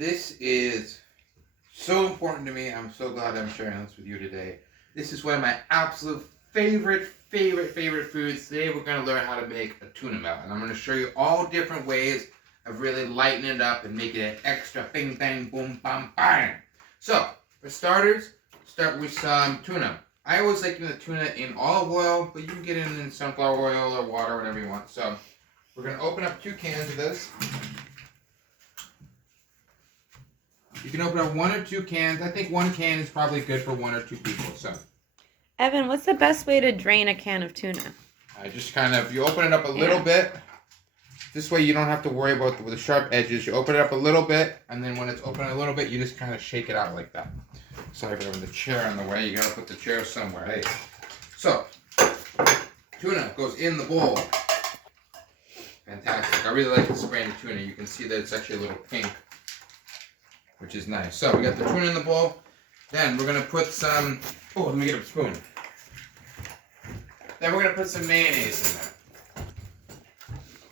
This is so important to me. I'm so glad I'm sharing this with you today. This is one of my absolute favorite foods. Today we're going to learn how to make a tuna melt. And I'm going to show you all different ways of really lightening it up and making it extra bing, bang, boom, bam, bang. So, for starters, start with some tuna. I always like the tuna in olive oil, but you can get it in sunflower oil or water, whatever you want. So, we're going to open up 2 cans of this. You can open up 1 or 2 cans. I think 1 can is probably good for 1 or 2 people. So, Evan, what's the best way to drain a can of tuna? I just kind of, you open it up a little bit. This way you don't have to worry about the sharp edges. You open it up a little bit, and then when it's open a little bit, you just kind of shake it out like that. Sorry for having the chair in the way. You gotta put the chair somewhere. Hey. So, tuna goes in the bowl. Fantastic. I really like the spraying tuna. You can see that it's actually a little pink, which is nice. So, we got the tuna in the bowl. Then we're gonna put some, oh, let me get a spoon. Then we're gonna put some mayonnaise in there.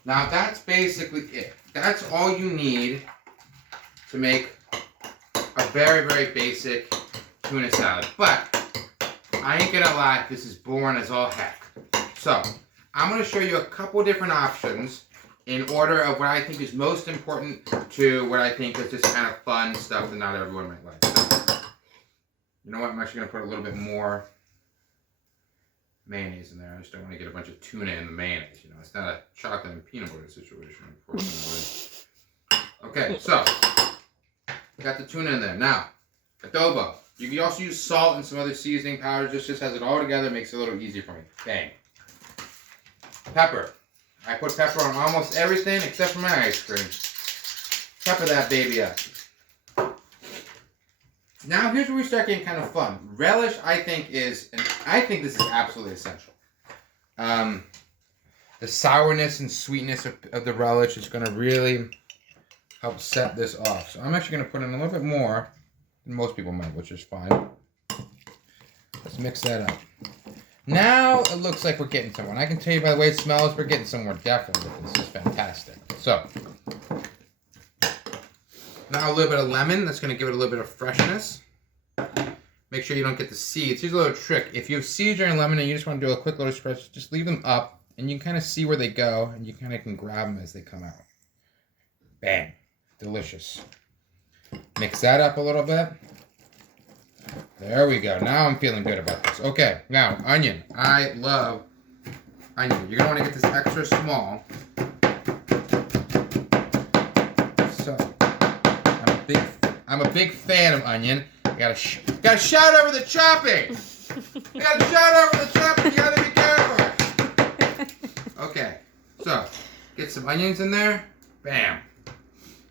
Now that's basically it. That's all you need to make a very basic tuna salad. But I ain't gonna lie, this is boring as all heck. So I'm gonna show you a couple different options in order of what I think is most important to what I think is just kind of fun stuff that not everyone might like. So, you know what? I'm actually gonna put a little bit more mayonnaise in there. I just don't want to get a bunch of tuna in the mayonnaise. You know, it's not a chocolate and peanut butter situation, unfortunately. Okay, so we got the tuna in there. Now, adobo. You can also use salt and some other seasoning powders. This just has it all together, makes it a little easier for me. Bang. Pepper. I put pepper on almost everything except for my ice cream. Pepper that baby up. Now here's where we start getting kind of fun. Relish, I think this is absolutely essential. The sourness and sweetness of the relish is going to really help set this off. So I'm actually going to put in a little bit more than most people might, which is fine. Let's mix that up. Now it looks like we're getting somewhere. And I can tell you by the way it smells, we're getting somewhere definitely. This is fantastic. So, now a little bit of lemon. That's going to give it a little bit of freshness. Make sure you don't get the seeds. Here's a little trick. If you have seeds or lemon and you just want to do a quick little spread, just leave them up and you can kind of see where they go and you kind of can grab them as they come out. Bang. Delicious. Mix that up a little bit. There we go. Now I'm feeling good about this. Okay, now onion. I love onion. You're going to want to get this extra small. So, I'm a big fan of onion. You gotta shout over the chopping. You gotta shout over the chopping. You gotta be careful. Okay, so get some onions in there. Bam.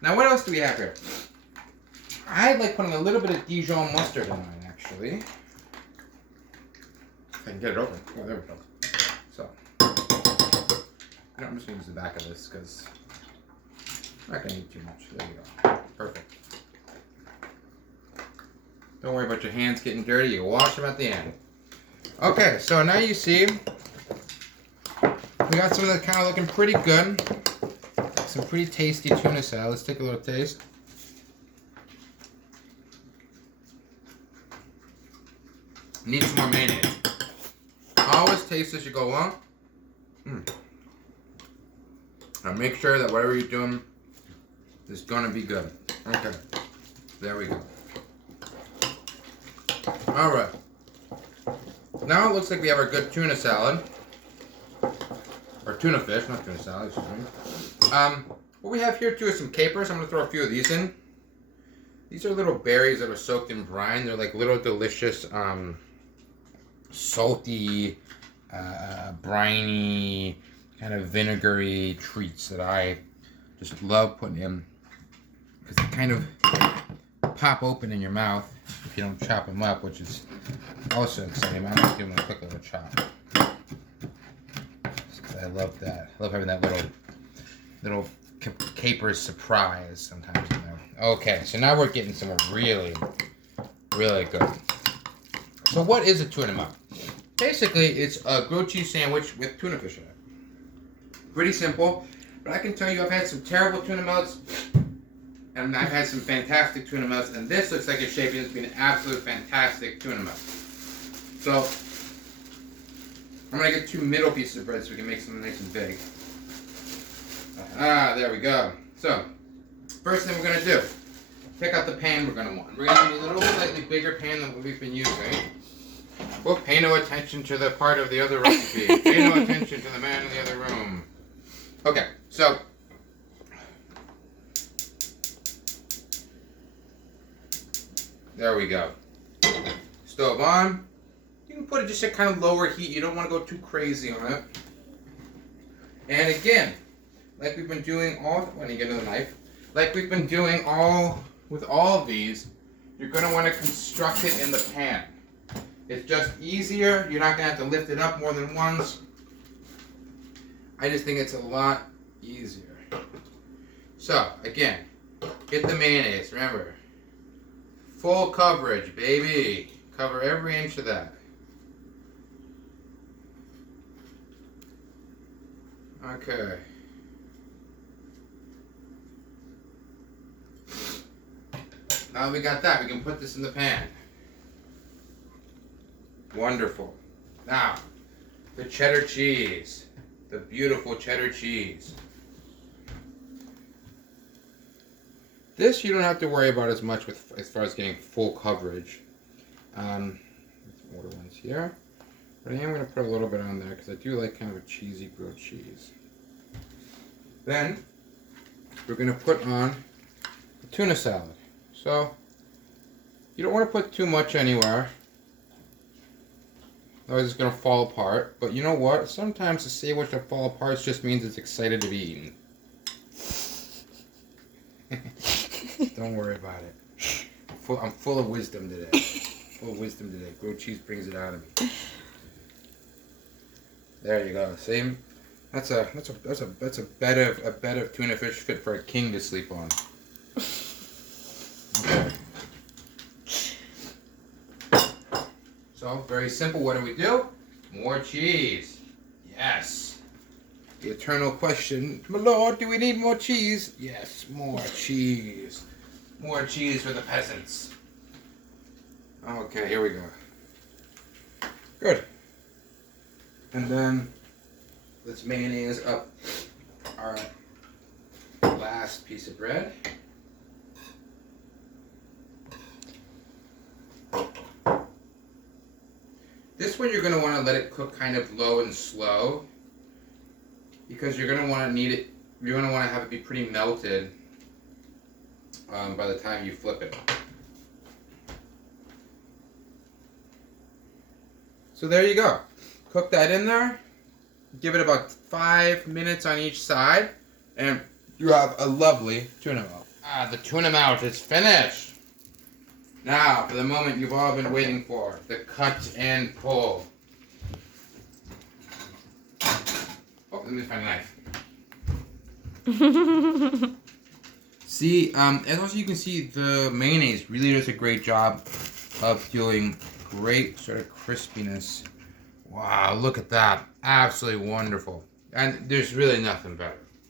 Now what else do we have here? I like putting a little bit of Dijon mustard in mine, actually. If I can get it open. Oh, there we go. So, I'm just gonna use the back of this because I'm not gonna need too much. There we go. Perfect. Don't worry about your hands getting dirty. You wash them at the end. Okay, so now you see we got some of that kind of looking pretty good. Some pretty tasty tuna salad. Let's take a little taste. Need some more mayonnaise. Always taste as you go along. Now make sure that whatever you're doing is gonna be good. Okay, there we go. All right. Now it looks like we have our good tuna salad, or tuna fish, not tuna salad. Excuse me. What we have here too is some capers. I'm gonna throw a few of these in. These are little berries that are soaked in brine. They're like little delicious, salty, briny, kind of vinegary treats that I just love putting in because they kind of pop open in your mouth if you don't chop them up, which is also exciting. I'm just giving them a quick little chop. I love that. I love having that little caper surprise sometimes in there. Okay, so now we're getting somewhere really good. So what is a tuna melt? Basically, it's a grilled cheese sandwich with tuna fish in it. Pretty simple, but I can tell you I've had some terrible tuna melts, And I've had some fantastic tuna melts, and this looks like it's shaping to be an absolute fantastic tuna melt. So I'm gonna get 2 middle pieces of bread so we can make something nice and big. There we go. So first thing we're gonna do, pick out the pan we're gonna want. We're gonna need a little slightly bigger pan than what we've been using. Well, pay no attention to the part of the other recipe. Pay no attention to the man in the other room. Okay, so there we go. Stove on. You can put it just at kind of lower heat. You don't want to go too crazy on it. And again, like we've been doing when you get to the knife, like we've been doing with all of these, you're going to want to construct it in the pan. It's just easier. You're not going to have to lift it up more than once. I just think it's a lot easier. So, again, get the mayonnaise. Remember, full coverage, baby. Cover every inch of that. Okay. Now we got that, we can put this in the pan. Wonderful. Now, the cheddar cheese. The beautiful cheddar cheese. This you don't have to worry about as much with as far as getting full coverage. Let's order ones here. But I am going to put a little bit on there because I do like kind of a cheesy grilled cheese. Then, we're going to put on the tuna salad. So, you don't want to put too much anywhere. Otherwise it's going to fall apart. But you know what? Sometimes the sandwich that fall apart just means it's excited to be eaten. Don't worry about it. I'm full of wisdom today. Full of wisdom today. Grilled cheese brings it out of me. There you go. Same. That's a bed of tuna fish fit for a king to sleep on. Okay. So very simple. What do? More cheese. Yes. The eternal question, my lord, do we need more cheese? Yes, more cheese. More cheese for the peasants. Okay, here we go. Good. And then let's mayonnaise up our last piece of bread. This one you're going to want to let it cook kind of low and slow because you're going to want to you're going to want to have it be pretty melted by the time you flip it. So there you go. Cook that in there. Give it about 5 minutes on each side, and you have a lovely tuna melt. The tuna melt is finished. Now, for the moment you've all been waiting for, the cut and pull. Oh, let me find a knife. See, as also you can see, the mayonnaise really does a great job of doing great sort of crispiness. Wow, look at that. Absolutely wonderful. And there's really nothing better.